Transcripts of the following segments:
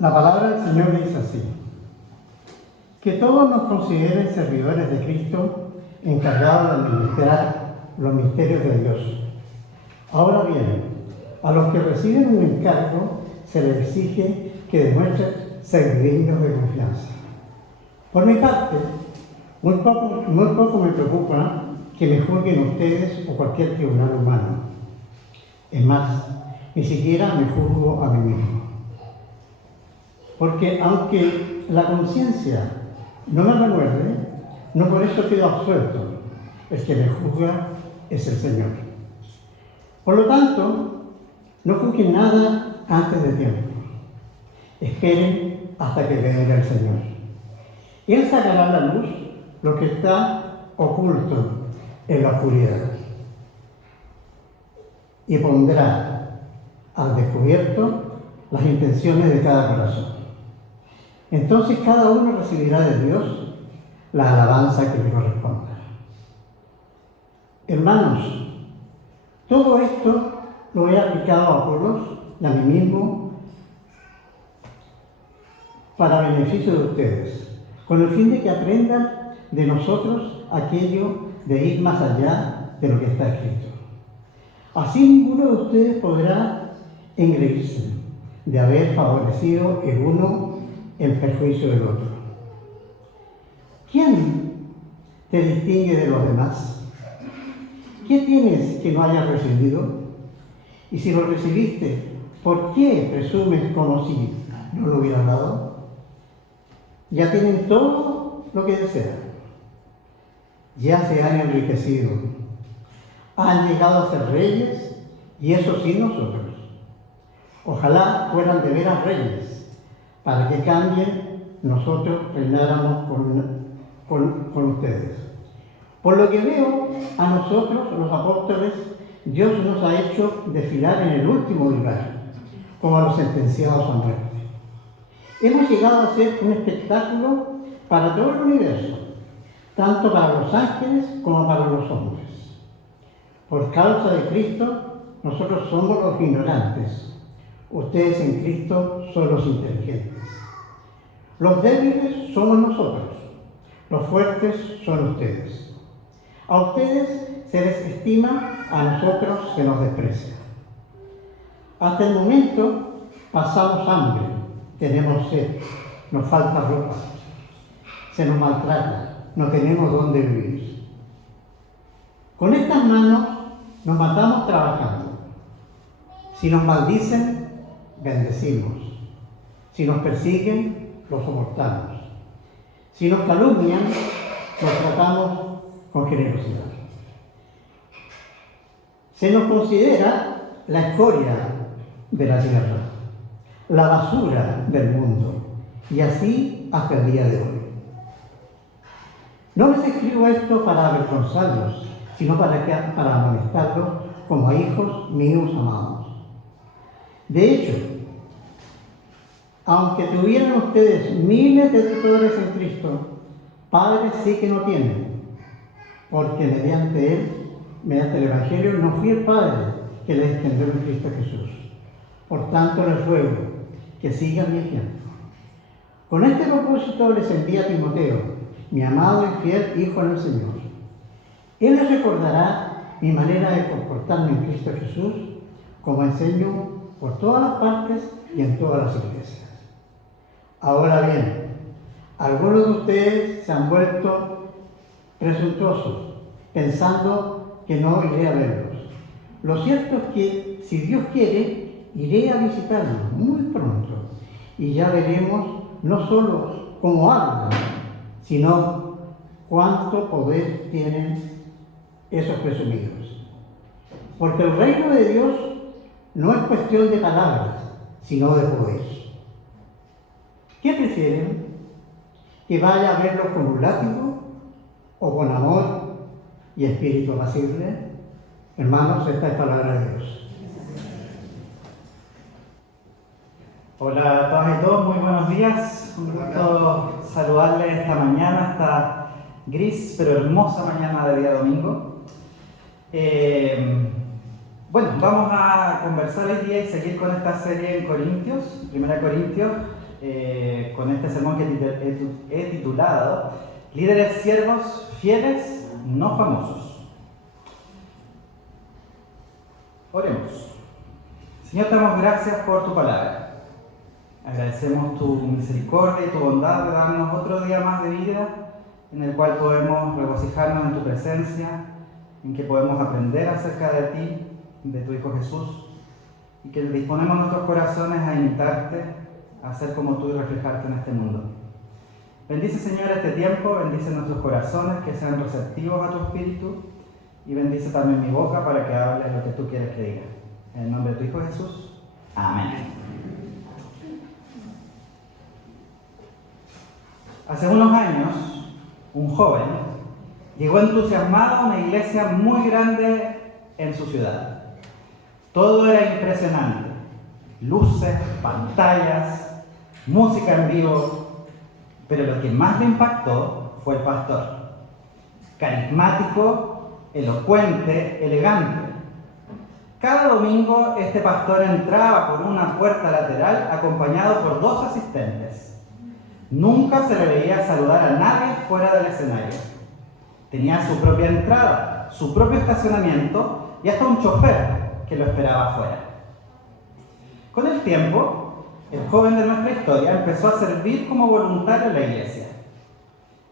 La palabra del Señor dice así: que todos nos consideren servidores de Cristo, encargados de administrar los misterios de Dios. Ahora bien, a los que reciben un encargo se les exige que demuestren ser dignos de confianza. Por mi parte, muy poco me preocupa que me juzguen ustedes o cualquier tribunal humano. Es más, ni siquiera me juzgo a mí mismo. Porque aunque la conciencia no me remuerde, no por eso quedo absuelto. El que me juzga es el Señor. Por lo tanto, no juzguen nada antes de tiempo. Esperen hasta que venga el Señor. Él sacará a la luz lo que está oculto en la oscuridad y pondrá al descubierto las intenciones de cada corazón. Entonces cada uno recibirá de Dios la alabanza que le corresponda. Hermanos, todo esto lo he aplicado a Apolos y a mí mismo para beneficio de ustedes, con el fin de que aprendan de nosotros aquello de ir más allá de lo que está escrito. Así ninguno de ustedes podrá engreírse de haber favorecido el uno en perjuicio del otro. ¿Quién te distingue de los demás? ¿Qué tienes que no hayas recibido? Y si lo recibiste, ¿por qué presumes como si no lo hubieras dado? Ya tienen todo lo que desean. Ya se han enriquecido. Han llegado a ser reyes, y eso sí nosotros. Ojalá fueran de veras reyes, para que cambien, nosotros reináramos con ustedes. Por lo que veo, a nosotros, los apóstoles, Dios nos ha hecho desfilar en el último lugar, como a los sentenciados a muerte. Hemos llegado a ser un espectáculo para todo el universo, tanto para los ángeles como para los hombres. Por causa de Cristo, nosotros somos los ignorantes. Ustedes en Cristo son los inteligentes. Los débiles somos nosotros, los fuertes son ustedes. A ustedes se les estima, a nosotros se nos desprecia. Hasta el momento pasamos hambre, tenemos sed, nos falta ropa, se nos maltrata, no tenemos dónde vivir. Con estas manos nos matamos trabajando. Si nos maldicen, bendecimos. Si nos persiguen, los soportamos. Si nos calumnian, los tratamos con generosidad. Se nos considera la escoria de la tierra, la basura del mundo, y así hasta el día de hoy. No les escribo esto para avergonzarlos, sino para amonestarlos como a hijos míos amados. De hecho, aunque tuvieran ustedes miles de tutores en Cristo, padres sí que no tienen, porque mediante el Evangelio, no fui el Padre que les extendió en Cristo Jesús. Por tanto, les ruego que sigan mi ejemplo. Con este propósito les envía a Timoteo, mi amado y fiel hijo en el Señor. Él les recordará mi manera de comportarme en Cristo Jesús, como enseño por todas las partes y en todas las iglesias. Ahora bien, algunos de ustedes se han vuelto presuntuosos, pensando que no iré a verlos. Lo cierto es que, si Dios quiere, iré a visitarlos muy pronto, y ya veremos no solo cómo hablan, sino cuánto poder tienen esos presumidos. Porque el reino de Dios no es cuestión de palabras, sino de poder. ¿Qué prefieren? ¿Que vaya a verlos con un látigo o con amor y espíritu apacible? Hermanos, esta es palabra de Dios. Hola a todas y todos, muy buenos días. Un gusto saludarles esta mañana, esta gris pero hermosa mañana de día domingo. Bueno, vamos a conversar hoy día y seguir con esta serie en Corintios, 1 Corintios. con este sermón que he titulado Líderes siervos fieles, no famosos. Oremos. Señor, te damos gracias por tu palabra. Agradecemos tu misericordia y tu bondad de darnos otro día más de vida en el cual podemos regocijarnos en tu presencia, en que podemos aprender acerca de ti, de tu Hijo Jesús, y que disponemos nuestros corazones a imitarte, a ser como tú y reflejarte en este mundo. Bendice, Señor, este tiempo, bendice nuestros corazones, que sean receptivos a tu Espíritu, y bendice también mi boca para que hables lo que tú quieres que diga. En el nombre de tu Hijo Jesús. Amén. Hace unos años, un joven llegó entusiasmado a una iglesia muy grande en su ciudad. Todo era impresionante. Luces, pantallas, música en vivo. Pero lo que más le impactó fue el pastor. Carismático, elocuente, elegante. Cada domingo este pastor entraba por una puerta lateral acompañado por 2 asistentes. Nunca se le veía saludar a nadie fuera del escenario. Tenía su propia entrada, su propio estacionamiento y hasta un chofer que lo esperaba afuera. Con el tiempo, el joven de nuestra historia empezó a servir como voluntario en la iglesia.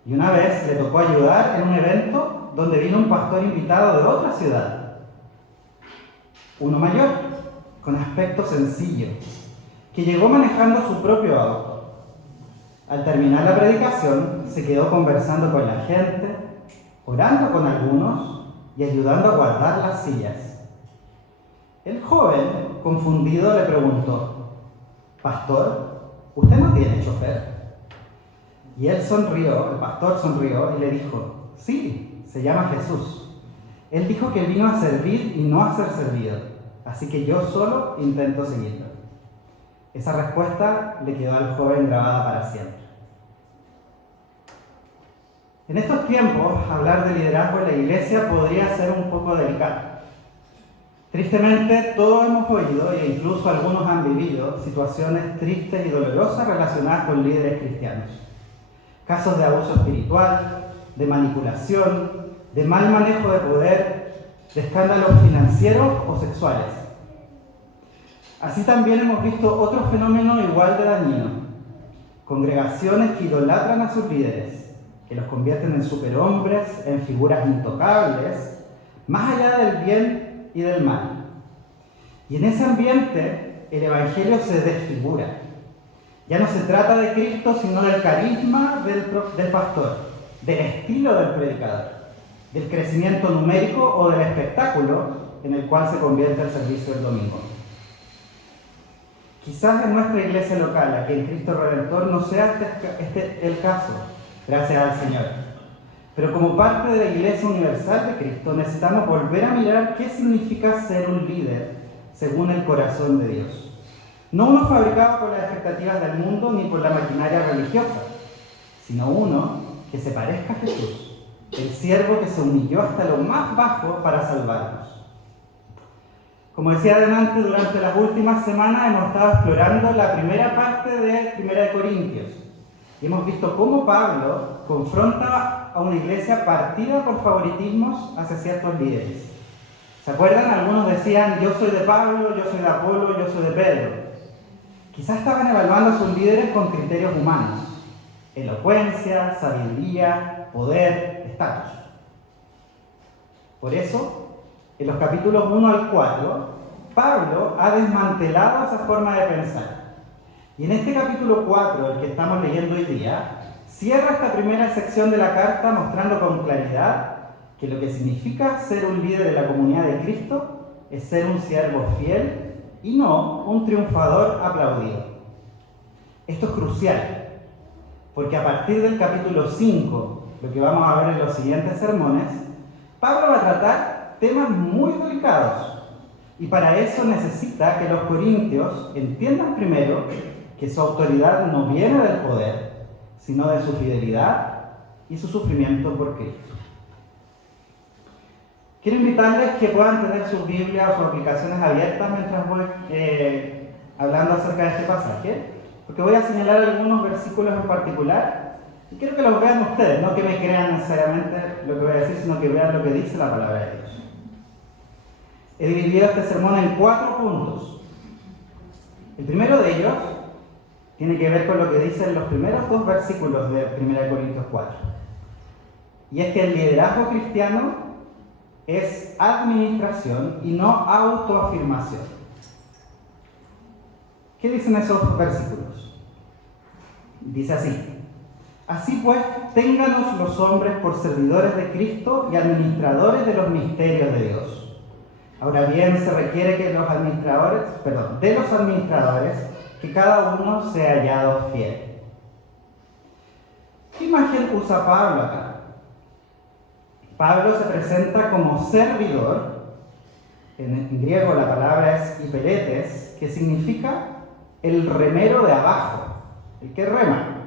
Y una vez le tocó ayudar en un evento donde vino un pastor invitado de otra ciudad. Uno mayor, con aspecto sencillo, que llegó manejando su propio auto. Al terminar la predicación, se quedó conversando con la gente, orando con algunos y ayudando a guardar las sillas. El joven, confundido, le preguntó: «Pastor, ¿usted no tiene chofer?». Y él sonrió, el pastor sonrió y le dijo: «Sí, se llama Jesús. Él dijo que vino a servir y no a ser servido, así que yo solo intento seguirlo». Esa respuesta le quedó al joven grabada para siempre. En estos tiempos, hablar de liderazgo en la iglesia podría ser un poco delicado. Tristemente, todos hemos oído, e incluso algunos han vivido, situaciones tristes y dolorosas relacionadas con líderes cristianos. Casos de abuso espiritual, de manipulación, de mal manejo de poder, de escándalos financieros o sexuales. Así también hemos visto otro fenómeno igual de dañino: congregaciones que idolatran a sus líderes, que los convierten en superhombres, en figuras intocables, más allá del bien y del mal. Y en ese ambiente el evangelio se desfigura. Ya no se trata de Cristo, sino del carisma del pastor, del estilo del predicador, del crecimiento numérico o del espectáculo en el cual se convierte el servicio del domingo. Quizás en nuestra iglesia local, aquí en Cristo Redentor, no sea este el caso, gracias al Señor. Pero como parte de la Iglesia Universal de Cristo, necesitamos volver a mirar qué significa ser un líder según el corazón de Dios. No uno fabricado por las expectativas del mundo ni por la maquinaria religiosa, sino uno que se parezca a Jesús, el siervo que se humilló hasta lo más bajo para salvarnos. Como decía adelante, durante las últimas semanas hemos estado explorando la primera parte de 1 Corintios. Y hemos visto cómo Pablo confronta a una iglesia partida por favoritismos hacia ciertos líderes. ¿Se acuerdan? Algunos decían: yo soy de Pablo, yo soy de Apolo, yo soy de Pedro. Quizás estaban evaluando a sus líderes con criterios humanos: elocuencia, sabiduría, poder, estatus. Por eso, en los capítulos 1 al 4, Pablo ha desmantelado esa forma de pensar. Y en este capítulo 4, el que estamos leyendo hoy día, cierra esta primera sección de la carta mostrando con claridad que lo que significa ser un líder de la comunidad de Cristo es ser un siervo fiel y no un triunfador aplaudido. Esto es crucial, porque a partir del capítulo 5, lo que vamos a ver en los siguientes sermones, Pablo va a tratar temas muy delicados. Y para eso necesita que los corintios entiendan primero que su autoridad no viene del poder, sino de su fidelidad y su sufrimiento por Cristo. Quiero invitarles que puedan tener sus Biblias o sus aplicaciones abiertas mientras voy hablando acerca de este pasaje. porque voy a señalar algunos versículos en particular y quiero que los vean ustedes, no que me crean necesariamente lo que voy a decir, sino que vean lo que dice la palabra de Dios. He dividido este sermón en 4 puntos. El primero de ellos tiene que ver con lo que dicen los primeros 2 versículos de 1 Corintios 4. Y es que el liderazgo cristiano es administración y no autoafirmación. ¿Qué dicen esos versículos? Dice así: así pues, ténganos los hombres por servidores de Cristo y administradores de los misterios de Dios. Ahora bien, se requiere que de los administradores, que cada uno sea hallado fiel. ¿Qué imagen usa Pablo acá? Pablo se presenta como servidor. En griego la palabra es hipeletes, que significa el remero de abajo, el que rema.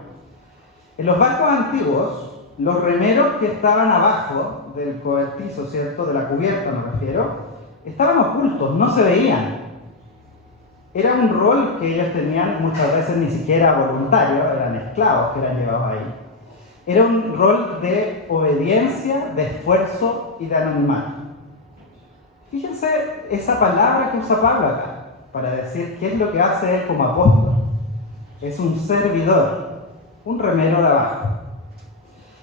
En los barcos antiguos, los remeros que estaban abajo del cobertizo, ¿cierto?, de la cubierta me refiero, estaban ocultos, no se veían. Era un rol que ellos tenían muchas veces ni siquiera voluntario, eran esclavos que eran llevados ahí. Era un rol de obediencia, de esfuerzo y de anonimato. Fíjense esa palabra que usa Pablo acá, para decir qué es lo que hace él como apóstol. Es un servidor, un remero de abajo.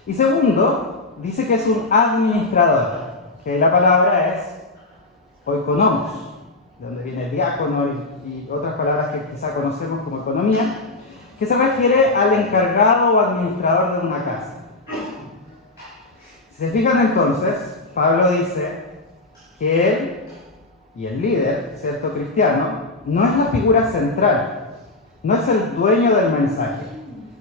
Y segundo, dice que es un administrador, que la palabra es oikonomos, de donde viene diácono y otras palabras que quizá conocemos como economía, que se refiere al encargado o administrador de una casa. Si se fijan entonces, Pablo dice que él y el líder, ¿cierto?, cristiano, no es la figura central, no es el dueño del mensaje,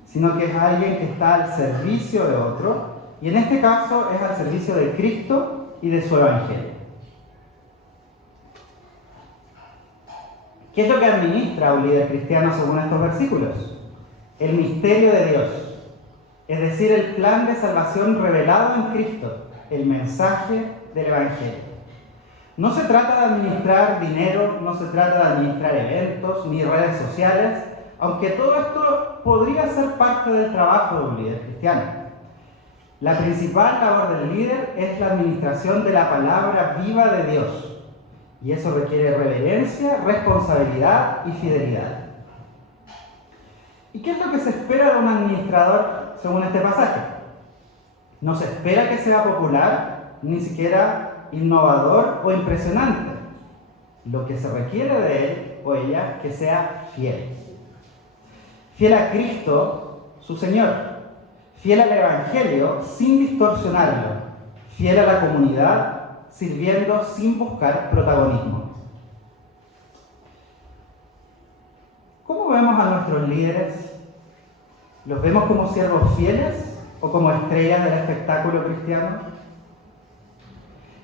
sino que es alguien que está al servicio de otro, y en este caso es al servicio de Cristo y de su evangelio. ¿Qué es lo que administra un líder cristiano según estos versículos? El misterio de Dios, es decir, el plan de salvación revelado en Cristo, el mensaje del evangelio. No se trata de administrar dinero, no se trata de administrar eventos ni redes sociales, aunque todo esto podría ser parte del trabajo de un líder cristiano. La principal labor del líder es la administración de la palabra viva de Dios. Y eso requiere reverencia, responsabilidad y fidelidad. ¿Y qué es lo que se espera de un administrador según este pasaje? No se espera que sea popular, ni siquiera innovador o impresionante. Lo que se requiere de él o ella que sea fiel. Fiel a Cristo, su Señor. Fiel al Evangelio sin distorsionarlo. Fiel a la comunidad, sirviendo sin buscar protagonismo. ¿Cómo vemos a nuestros líderes? ¿Los vemos como siervos fieles o como estrellas del espectáculo cristiano?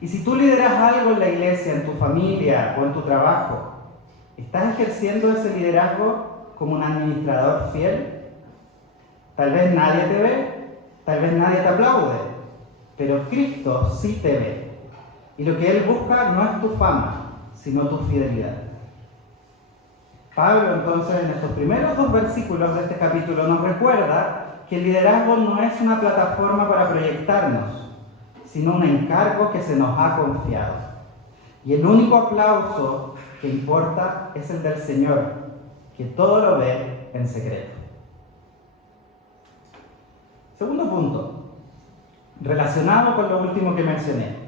Y si tú lideras algo en la iglesia, en tu familia o en tu trabajo, ¿estás ejerciendo ese liderazgo como un administrador fiel? Tal vez nadie te ve, tal vez nadie te aplaude, pero Cristo sí te ve. Y lo que Él busca no es tu fama, sino tu fidelidad. Pablo, entonces, en estos primeros 2 versículos de este capítulo, nos recuerda que el liderazgo no es una plataforma para proyectarnos, sino un encargo que se nos ha confiado. Y el único aplauso que importa es el del Señor, que todo lo ve en secreto. Segundo punto, relacionado con lo último que mencioné.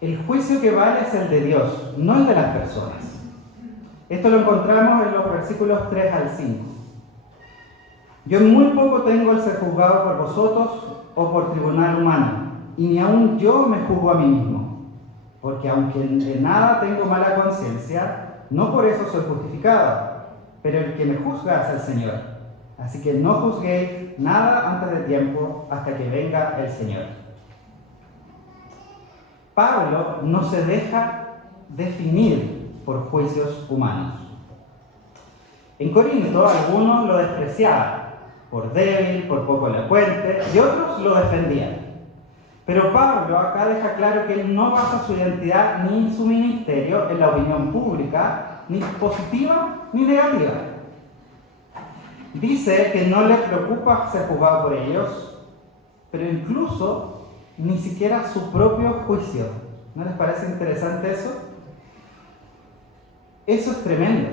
El juicio que vale es el de Dios, no el de las personas. Esto lo encontramos en los versículos 3 al 5. Yo en muy poco tengo el ser juzgado por vosotros o por tribunal humano, y ni aun yo me juzgo a mí mismo, porque aunque de nada tengo mala conciencia, no por eso soy justificado, pero el que me juzga es el Señor. Así que no juzguéis nada antes de tiempo hasta que venga el Señor. Pablo no se deja definir por juicios humanos. En Corinto algunos lo despreciaban por débil, por poco elocuente, y otros lo defendían. Pero Pablo acá deja claro que él no basa su identidad ni su ministerio en la opinión pública, ni positiva ni negativa. Dice que no le preocupa ser juzgado por ellos, pero incluso ni siquiera su propio juicio. ¿No les parece interesante eso? Eso es tremendo.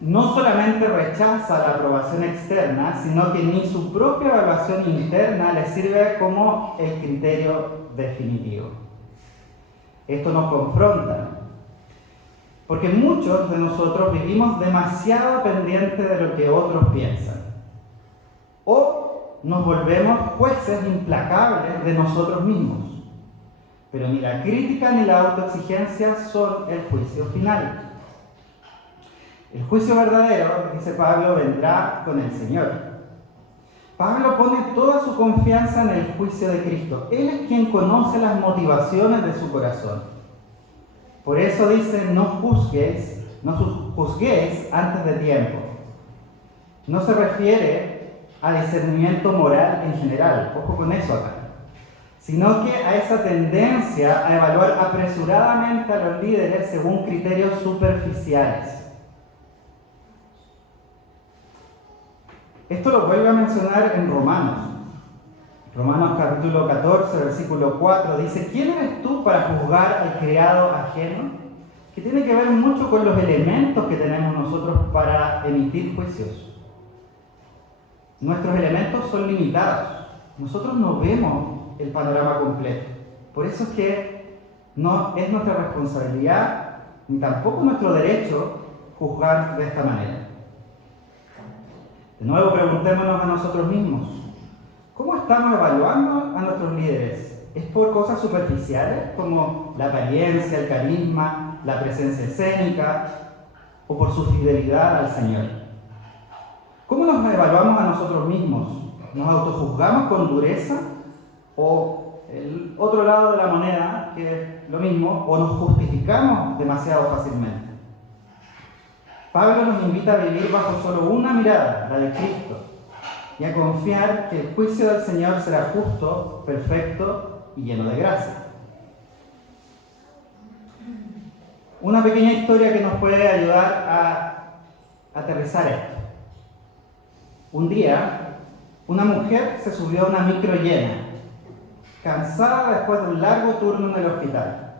No solamente rechaza la aprobación externa, sino que ni su propia evaluación interna le sirve como el criterio definitivo. Esto nos confronta, porque muchos de nosotros vivimos demasiado pendientes de lo que otros piensan, o nos volvemos jueces implacables de nosotros mismos. Pero ni la crítica ni la autoexigencia son el juicio final. El juicio verdadero, dice Pablo, vendrá con el Señor. Pablo pone toda su confianza en el juicio de Cristo. Él es quien conoce las motivaciones de su corazón. Por eso dice, no juzguéis antes de tiempo. No se refiere a discernimiento moral en general, ojo con eso acá, sino que a esa tendencia a evaluar apresuradamente a los líderes según criterios superficiales. Esto lo vuelve a mencionar en Romanos. Romanos capítulo 14, versículo 4, dice, ¿quién eres tú para juzgar al criado ajeno? Que tiene que ver mucho con los elementos que tenemos nosotros para emitir juicios. Nuestros elementos son limitados. Nosotros no vemos el panorama completo. Por eso es que no es nuestra responsabilidad, ni tampoco nuestro derecho, juzgar de esta manera. De nuevo, preguntémonos a nosotros mismos, ¿cómo estamos evaluando a nuestros líderes? ¿Es por cosas superficiales como la apariencia, el carisma, la presencia escénica, o por su fidelidad al Señor? ¿Cómo nos evaluamos a nosotros mismos? ¿Nos autojuzgamos con dureza? ¿O el otro lado de la moneda, que es lo mismo, o nos justificamos demasiado fácilmente? Pablo nos invita a vivir bajo solo una mirada, la de Cristo, y a confiar que el juicio del Señor será justo, perfecto y lleno de gracia. Una pequeña historia que nos puede ayudar a aterrizar esto. Un día, una mujer se subió a una micro llena, cansada después de un largo turno en el hospital.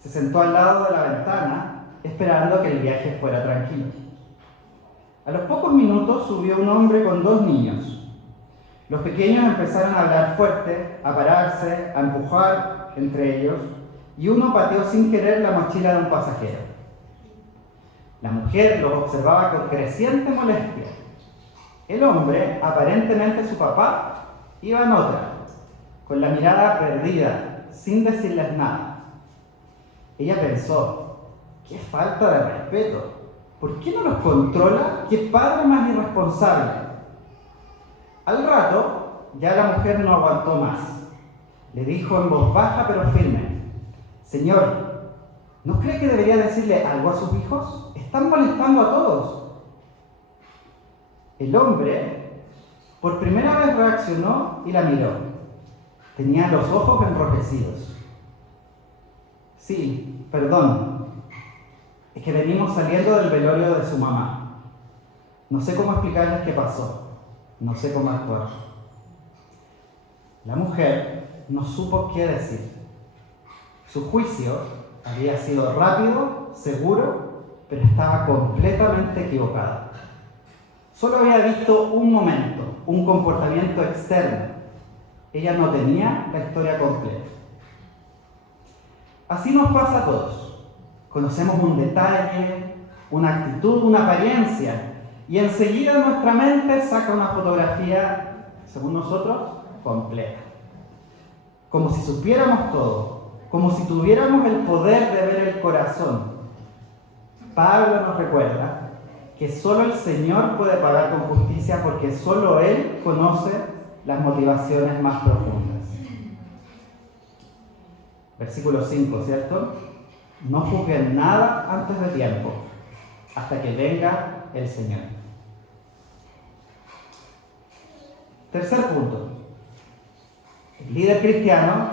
Se sentó al lado de la ventana, esperando que el viaje fuera tranquilo. A los pocos minutos subió un hombre con 2 niños. Los pequeños empezaron a hablar fuerte, a pararse, a empujar entre ellos, y uno pateó sin querer la mochila de un pasajero. La mujer los observaba con creciente molestia. El hombre, aparentemente su papá, iba en otra, con la mirada perdida, sin decirles nada. Ella pensó, ¡qué falta de respeto! ¿Por qué no los controla? ¡Qué padre más irresponsable! Al rato, ya la mujer no aguantó más. Le dijo en voz baja pero firme, Señor, ¿no cree que debería decirle algo a sus hijos? Están molestando a todos. El hombre, por primera vez reaccionó y la miró. Tenía los ojos enrojecidos. Sí, perdón. Es que venimos saliendo del velorio de su mamá. No sé cómo explicarles qué pasó. No sé cómo actuar. La mujer no supo qué decir. Su juicio había sido rápido, seguro, pero estaba completamente equivocado. Solo había visto un momento, un comportamiento externo. Ella no tenía la historia completa. Así nos pasa a todos. Conocemos un detalle, una actitud, una apariencia, y enseguida nuestra mente saca una fotografía, según nosotros, completa. Como si supiéramos todo, como si tuviéramos el poder de ver el corazón. Pablo nos recuerda que solo el Señor puede pagar con justicia porque solo Él conoce las motivaciones más profundas. Versículo 5, ¿cierto? No juzguen nada antes de tiempo, hasta que venga el Señor. Tercer punto. El líder cristiano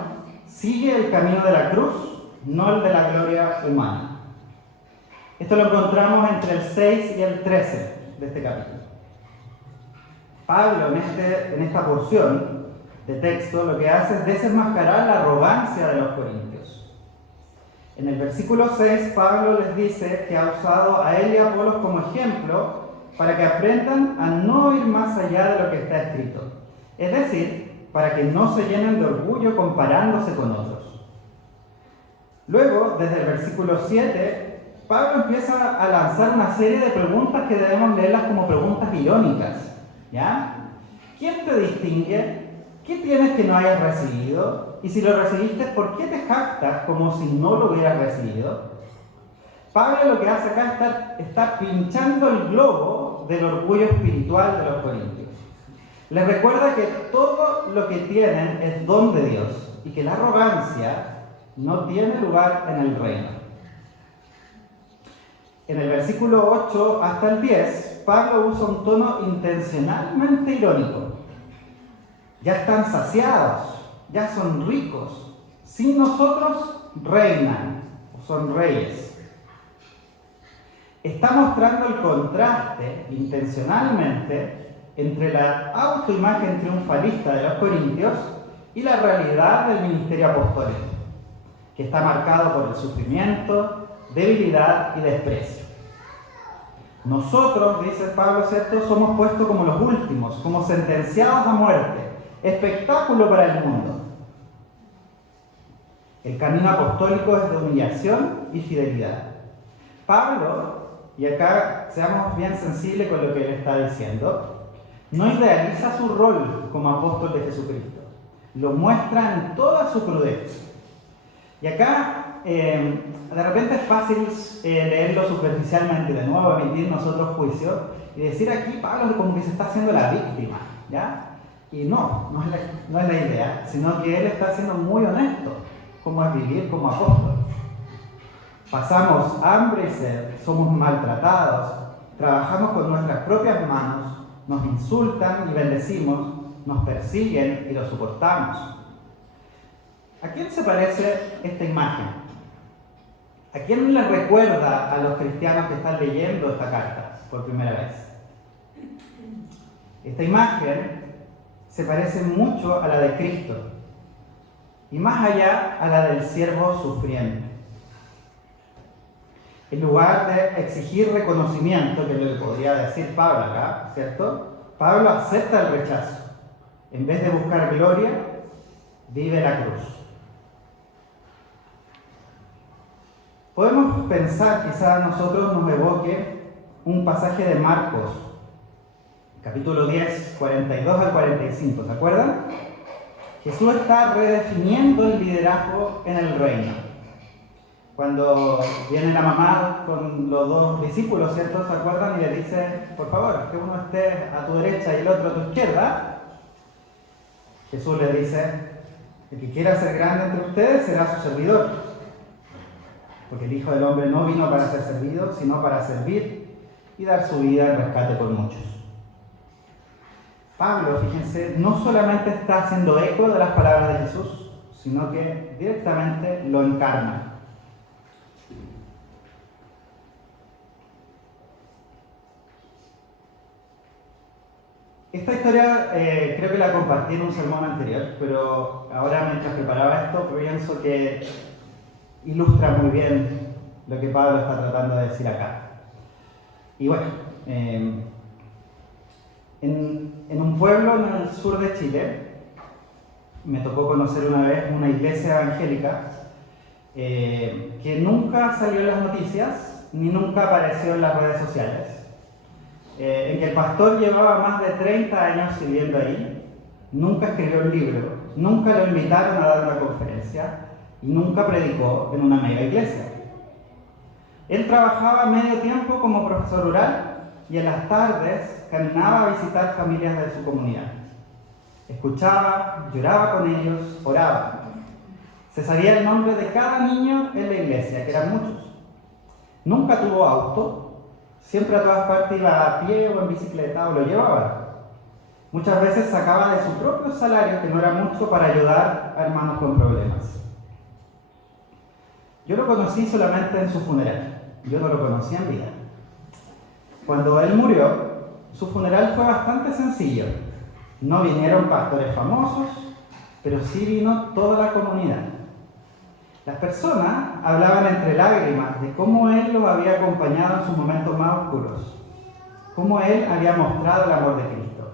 sigue el camino de la cruz, no el de la gloria humana. Esto lo encontramos entre el 6 y el 13 de este capítulo. Pablo en esta porción de texto lo que hace es desenmascarar la arrogancia de los corintios. En el versículo 6, Pablo les dice que ha usado a él y a Apolos como ejemplo para que aprendan a no ir más allá de lo que está escrito. Es decir, para que no se llenen de orgullo comparándose con otros. Luego, desde el versículo 7, Pablo empieza a lanzar una serie de preguntas que debemos leerlas como preguntas irónicas. ¿Ya? ¿Quién te distingue? ¿Qué tienes que no hayas recibido? Y si lo recibiste, ¿por qué te jactas como si no lo hubieras recibido? Pablo lo que hace acá está pinchando el globo del orgullo espiritual de los corintios. Les recuerda que todo lo que tienen es don de Dios y que la arrogancia no tiene lugar en el reino. En el versículo 8 hasta el 10, Pablo usa un tono intencionalmente irónico. Ya están saciados, ya son ricos, sin nosotros reinan o son reyes. Está mostrando el contraste intencionalmente entre la autoimagen triunfalista de los corintios y la realidad del ministerio apostólico, que está marcado por el sufrimiento, debilidad y desprecio. Nosotros, dice Pablo, ¿cierto?, somos puestos como los últimos, como sentenciados a muerte, espectáculo para el mundo. El camino apostólico es de humillación y fidelidad. Pablo, y acá seamos bien sensibles con lo que él está diciendo, no idealiza su rol como apóstol de Jesucristo, lo muestra en toda su crudeza. Y acá, de repente es fácil leerlo superficialmente, de nuevo emitir nosotros juicios y decir aquí Pablo como que se está haciendo la víctima, ¿ya? Y no es la idea, sino que él está siendo muy honesto cómo es vivir como apóstol. Pasamos hambre y sed, somos maltratados, trabajamos con nuestras propias manos, nos insultan y bendecimos, nos persiguen y lo soportamos. ¿A quién se parece esta imagen? ¿A quién le recuerda a los cristianos que están leyendo esta carta por primera vez? Esta imagen se parece mucho a la de Cristo y más allá a la del siervo sufriente. En lugar de exigir reconocimiento, que es lo que podría decir Pablo acá, ¿cierto? Pablo acepta el rechazo. En vez de buscar gloria, vive la cruz. Podemos pensar, quizás a nosotros nos evoque un pasaje de Marcos, capítulo 10, 42 al 45, ¿se acuerdan? Jesús está redefiniendo el liderazgo en el reino. Cuando viene la mamá con los dos discípulos, ¿cierto? ¿Se acuerdan? Y le dice, por favor, que uno esté a tu derecha y el otro a tu izquierda. Jesús le dice, el que quiera ser grande entre ustedes será su servidor. Porque el Hijo del Hombre no vino para ser servido, sino para servir y dar su vida en rescate por muchos. Pablo, fíjense, no solamente está haciendo eco de las palabras de Jesús, sino que directamente lo encarna. Esta historia creo que la compartí en un sermón anterior, pero ahora mientras preparaba esto pienso que ilustra muy bien lo que Pablo está tratando de decir acá. Y bueno, en un pueblo en el sur de Chile me tocó conocer una vez una iglesia evangélica que nunca salió en las noticias ni nunca apareció en las redes sociales. En que el pastor llevaba más de 30 años sirviendo ahí, nunca escribió un libro, nunca lo invitaron a dar una conferencia y nunca predicó en una mega iglesia. Él trabajaba medio tiempo como profesor rural y en las tardes caminaba a visitar familias de su comunidad. Escuchaba, lloraba con ellos, oraba. Se sabía el nombre de cada niño en la iglesia, que eran muchos. Nunca tuvo auto. Siempre a todas partes iba a pie o en bicicleta o lo llevaba. Muchas veces sacaba de su propio salario, que no era mucho, para ayudar a hermanos con problemas. Yo lo conocí solamente en su funeral. Yo no lo conocía en vida. Cuando él murió, su funeral fue bastante sencillo. No vinieron pastores famosos, pero sí vino toda la comunidad. Las personas hablaban entre lágrimas de cómo Él los había acompañado en sus momentos más oscuros, cómo Él había mostrado el amor de Cristo,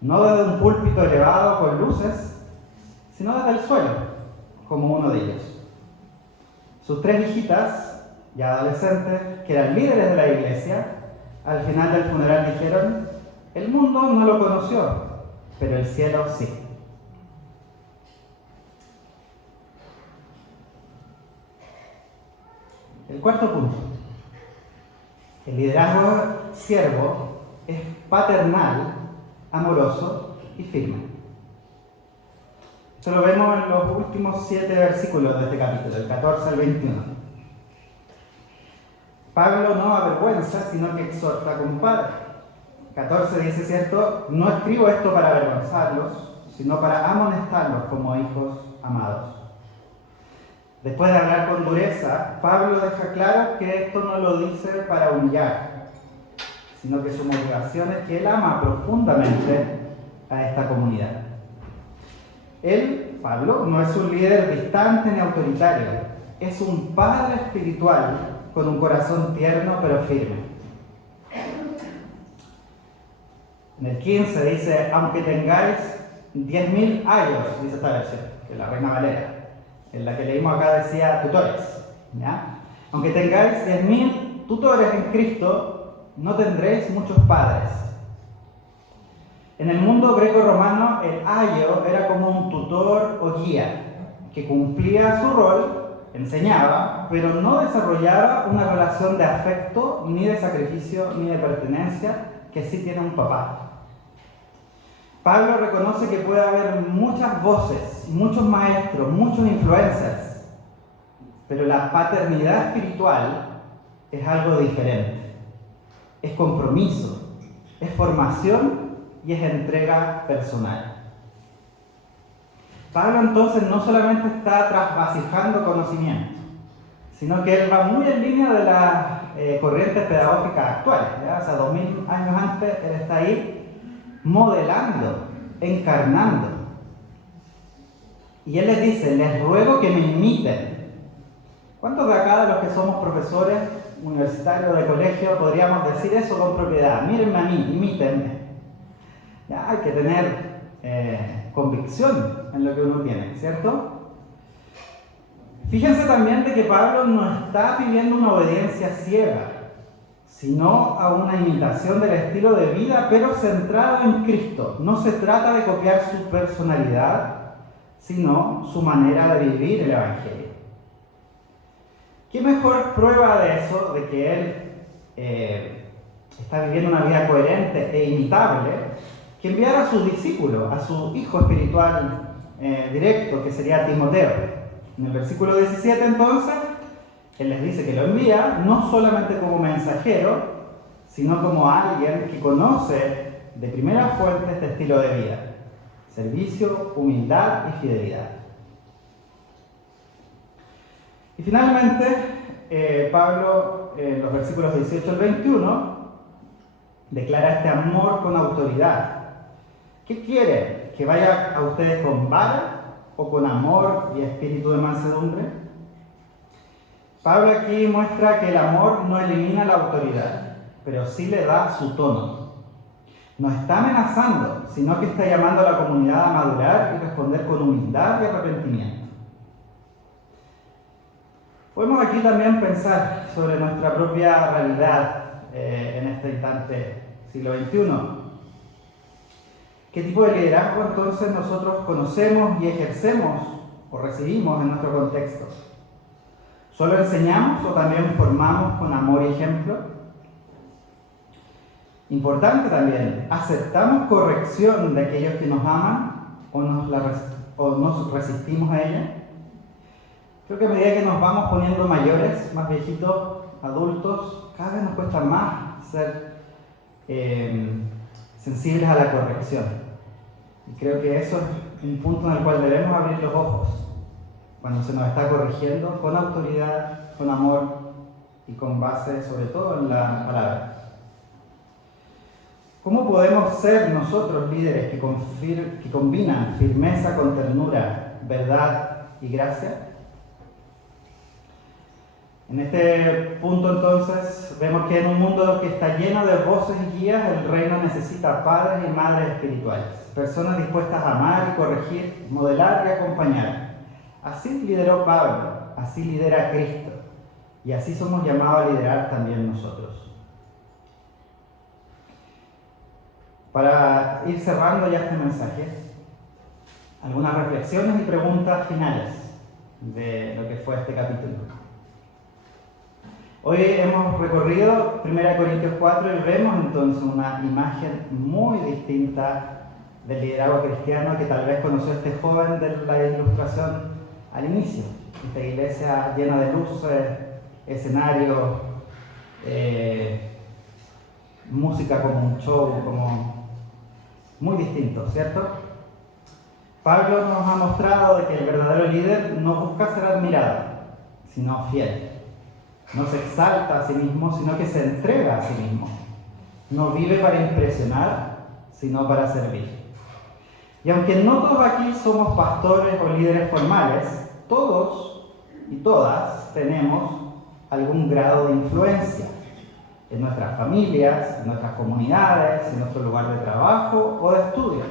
no desde un púlpito elevado con luces, sino desde el suelo, como uno de ellos. Sus 3 hijitas, ya adolescentes, que eran líderes de la iglesia, al final del funeral dijeron: el mundo no lo conoció, pero el cielo sí. El cuarto punto. El liderazgo siervo es paternal, amoroso y firme. Esto lo vemos en los últimos 7 versículos de este capítulo, del 14 al 21. Pablo no avergüenza, sino que exhorta como padre. 14 dice, ¿cierto? No escribo esto para avergonzarlos, sino para amonestarlos como hijos amados. Después de hablar con dureza, Pablo deja claro que esto no lo dice para humillar, sino que su motivación es que él ama profundamente a esta comunidad. Él, Pablo, no es un líder distante ni autoritario, es un padre espiritual con un corazón tierno pero firme. En el 15 dice, aunque tengáis 10.000 ayos, dice esta versión, que es la Reina Valera. En la que leímos acá decía tutores, ¿ya? Aunque tengáis 10.000 tutores en Cristo, no tendréis muchos padres. En el mundo greco-romano, el ayo era como un tutor o guía, que cumplía su rol, enseñaba, pero no desarrollaba una relación de afecto, ni de sacrificio, ni de pertenencia, que sí tiene un papá. Pablo reconoce que puede haber muchas voces, muchos maestros, muchos influencers, pero la paternidad espiritual es algo diferente. Es compromiso, es formación y es entrega personal. Pablo entonces no solamente está trasvasijando conocimiento, sino que él va muy en línea de las corrientes pedagógicas actuales, ¿ya? O sea, 2000 años antes él está ahí modelando, encarnando. Y él les dice, les ruego que me imiten. ¿Cuántos de acá, de los que somos profesores universitarios de colegio, podríamos decir eso con propiedad? Mírenme a mí, imítenme. Ya hay que tener convicción en lo que uno tiene, ¿cierto? Fíjense también de que Pablo no está pidiendo una obediencia ciega, sino a una imitación del estilo de vida, pero centrado en Cristo. No se trata de copiar su personalidad, sino su manera de vivir el Evangelio. ¿Qué mejor prueba de eso, de que él está viviendo una vida coherente e imitable, que enviar a sus discípulos, a su hijo espiritual directo, que sería Timoteo? En el versículo 17 entonces, él les dice que lo envía no solamente como mensajero, sino como alguien que conoce de primera fuente este estilo de vida: servicio, humildad y fidelidad. Y finalmente, Pablo, en los versículos 18 al 21, declara este amor con autoridad. ¿Qué quiere? ¿Que vaya a ustedes con vara o con amor y espíritu de mansedumbre? Pablo aquí muestra que el amor no elimina la autoridad, pero sí le da su tono. No está amenazando, sino que está llamando a la comunidad a madurar y responder con humildad y arrepentimiento. Podemos aquí también pensar sobre nuestra propia realidad en este instante, siglo XXI. ¿Qué tipo de liderazgo entonces nosotros conocemos y ejercemos o recibimos en nuestro contexto? ¿Solo enseñamos o también formamos con amor y ejemplo? Importante también, ¿aceptamos corrección de aquellos que nos aman o nos resistimos a ella? Creo que a medida que nos vamos poniendo mayores, más viejitos, adultos, cada vez nos cuesta más ser sensibles a la corrección. Y creo que eso es un punto en el cual debemos abrir los ojos cuando se nos está corrigiendo con autoridad, con amor y con base sobre todo en la palabra. ¿Cómo podemos ser nosotros líderes que combinan firmeza con ternura, verdad y gracia? En este punto entonces vemos que en un mundo que está lleno de voces y guías, el reino necesita padres y madres espirituales, personas dispuestas a amar y corregir, modelar y acompañar. Así lideró Pablo, así lidera Cristo, y así somos llamados a liderar también nosotros. Para ir cerrando ya este mensaje, algunas reflexiones y preguntas finales de lo que fue este capítulo. Hoy hemos recorrido 1 Corintios 4 y vemos entonces una imagen muy distinta del liderazgo cristiano que tal vez conoció este joven de la ilustración al inicio. Esta iglesia llena de luces, escenario, música como un show, como muy distinto, ¿cierto? Pablo nos ha mostrado de que el verdadero líder no busca ser admirado, sino fiel. No se exalta a sí mismo, sino que se entrega a sí mismo. No vive para impresionar, sino para servir. Y aunque no todos aquí somos pastores o líderes formales, todos y todas tenemos algún grado de influencia en nuestras familias, en nuestras comunidades, en nuestro lugar de trabajo o de estudio.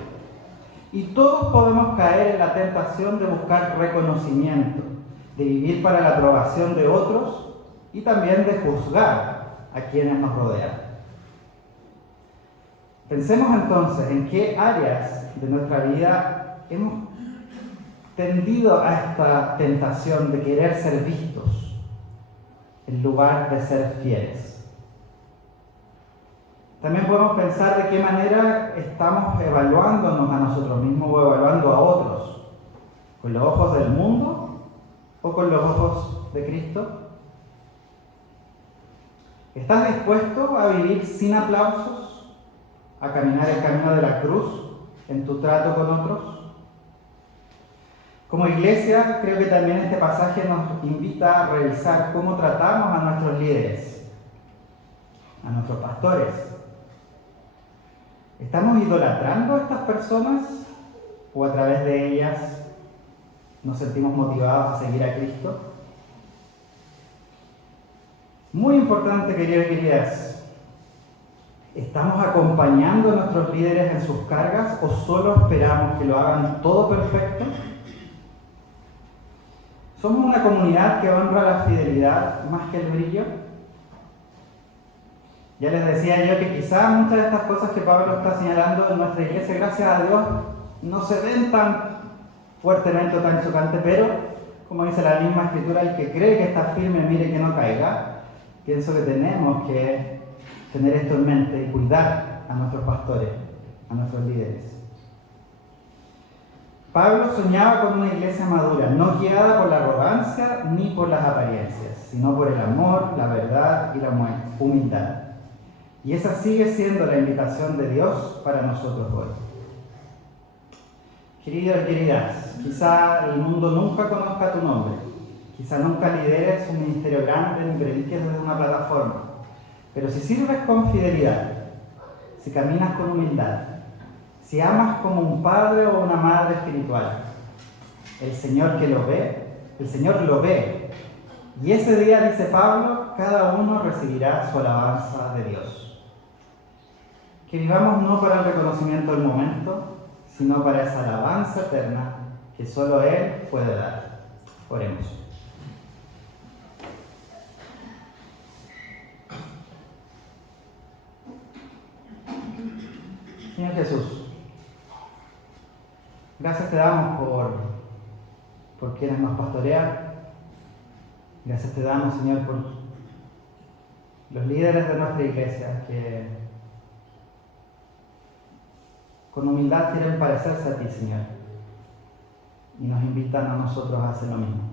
Y todos podemos caer en la tentación de buscar reconocimiento, de vivir para la aprobación de otros y también de juzgar a quienes nos rodean. Pensemos entonces en qué áreas de nuestra vida hemos tendido a esta tentación de querer ser vistos en lugar de ser fieles. También podemos pensar de qué manera estamos evaluándonos a nosotros mismos o evaluando a otros, con los ojos del mundo o con los ojos de Cristo. ¿Estás dispuesto a vivir sin aplausos? ¿A caminar el camino de la cruz en tu trato con otros? Como iglesia, creo que también este pasaje nos invita a revisar cómo tratamos a nuestros líderes, a nuestros pastores. ¿Estamos idolatrando a estas personas o a través de ellas nos sentimos motivados a seguir a Cristo? Muy importante, queridos y queridas, ¿estamos acompañando a nuestros líderes en sus cargas o solo esperamos que lo hagan todo perfecto? ¿Somos una comunidad que honra la fidelidad más que el brillo? Ya les decía yo que quizás muchas de estas cosas que Pablo está señalando en nuestra iglesia, gracias a Dios, no se ven tan fuertemente o tan chocantes, pero, como dice la misma escritura, el que cree que está firme, mire que no caiga. Pienso que tenemos que tener esto en mente y cuidar a nuestros pastores, a nuestros líderes. Pablo soñaba con una iglesia madura, no guiada por la arrogancia ni por las apariencias, sino por el amor, la verdad y la humildad. Y esa sigue siendo la invitación de Dios para nosotros hoy. Queridos y queridas, quizá el mundo nunca conozca tu nombre, quizá nunca lideres un ministerio grande ni prediques desde una plataforma, pero si sirves con fidelidad, si caminas con humildad, si amas como un padre o una madre espiritual, el Señor lo ve. Y ese día, dice Pablo, cada uno recibirá su alabanza de Dios. Que vivamos no para el reconocimiento del momento, sino para esa alabanza eterna que solo Él puede dar. Oremos. Señor Jesús, gracias te damos por quienes nos pastorean. Gracias te damos, Señor, por los líderes de nuestra iglesia que con humildad quieren parecerse a ti, Señor, y nos invitan a nosotros a hacer lo mismo.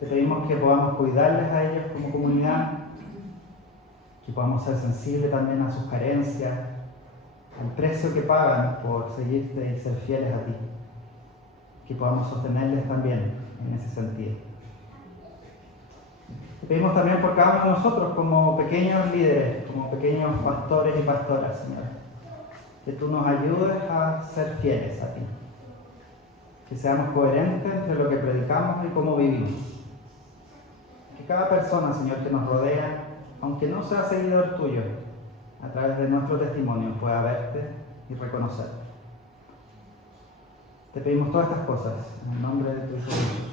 Te pedimos que podamos cuidarles a ellos como comunidad, que podamos ser sensibles también a sus carencias, al precio que pagan por seguirte y ser fieles a ti, que podamos sostenerles también en ese sentido. Te pedimos también por cada uno de nosotros como pequeños líderes, como pequeños pastores y pastoras, Señor. Que tú nos ayudes a ser fieles a ti. Que seamos coherentes entre lo que predicamos y cómo vivimos. Que cada persona, Señor, que nos rodea, aunque no sea seguidor tuyo, a través de nuestro testimonio pueda verte y reconocerte. Te pedimos todas estas cosas en el nombre de tu Hijo Jesús.